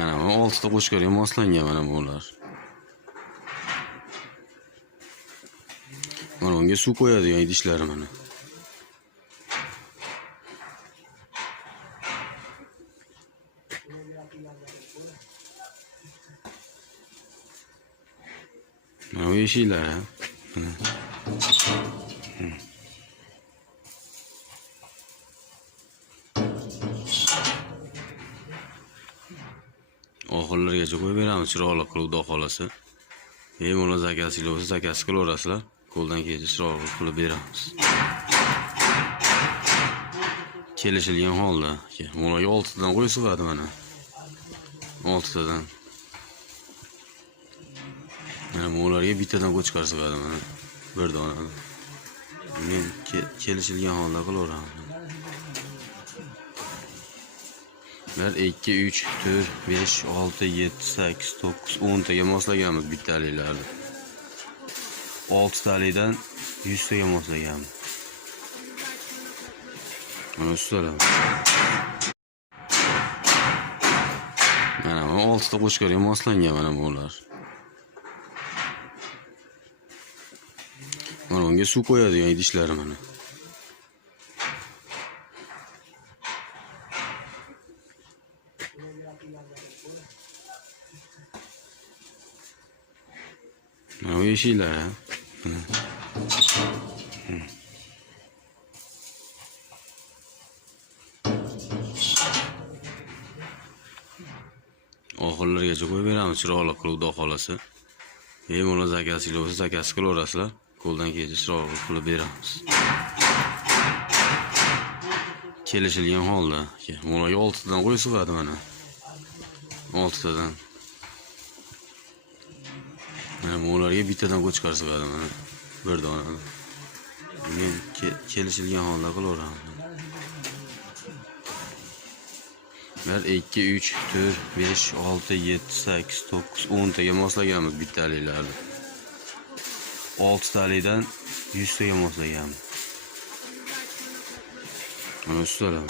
Mana bu 6 ta qo'shqarga moslangan mana bular. Mana unga suv qo'yadigan idishlari mana. Mana bu eshiklar ha. Oxirlargacha qo'yib beramiz, chiroyli qilib Xudo xolasa. Mo'la zakasilar bo'lsa, zakasi qilaverasizlar. Qo'ldan kelsa chiroyli qilib beramiz. Kelishilgan holda. Mo'laga 6 tadan qo'y sig'adi mana. 6 tadan. Mana mo'larga bittadan qo'chqar sig'adi mana. Bir dona. Men kelishilgan holda qilaveraman. 1 2 3 4 5 6 7 8 9 10 taga moslaganmiz bittaliklarni. 6 talikdan 100 taga moslaganmiz. Mana ustalar. Mana 6 ta qo'shqarga moslangan mana bular. Mana unga suv qo'yadigan idishlari mana. Mana bu eshiklar ha. Oxirlargacha qo'yib beramiz, chiroyli qilib Xudo xolasa. Mo'la zakasilar bo'lsa, zakasi qilaverasizlar. Qo'ldan kelsa chiroyli qilib beramiz. Kelishilgan holda. Mo'laga 6 tadan qo'y sig'adi mana. 6 tadan. Mana mo'larga bittadan qo'chqar sig'adi mana. Bir dona. Men kelishilgan holda qilaveraman. 1 2 3 4 5 6 7 8 9 10 taga moslaganmiz bittaliklarni. 6 talikdan 100 taga moslaganmiz. Mana ustalar.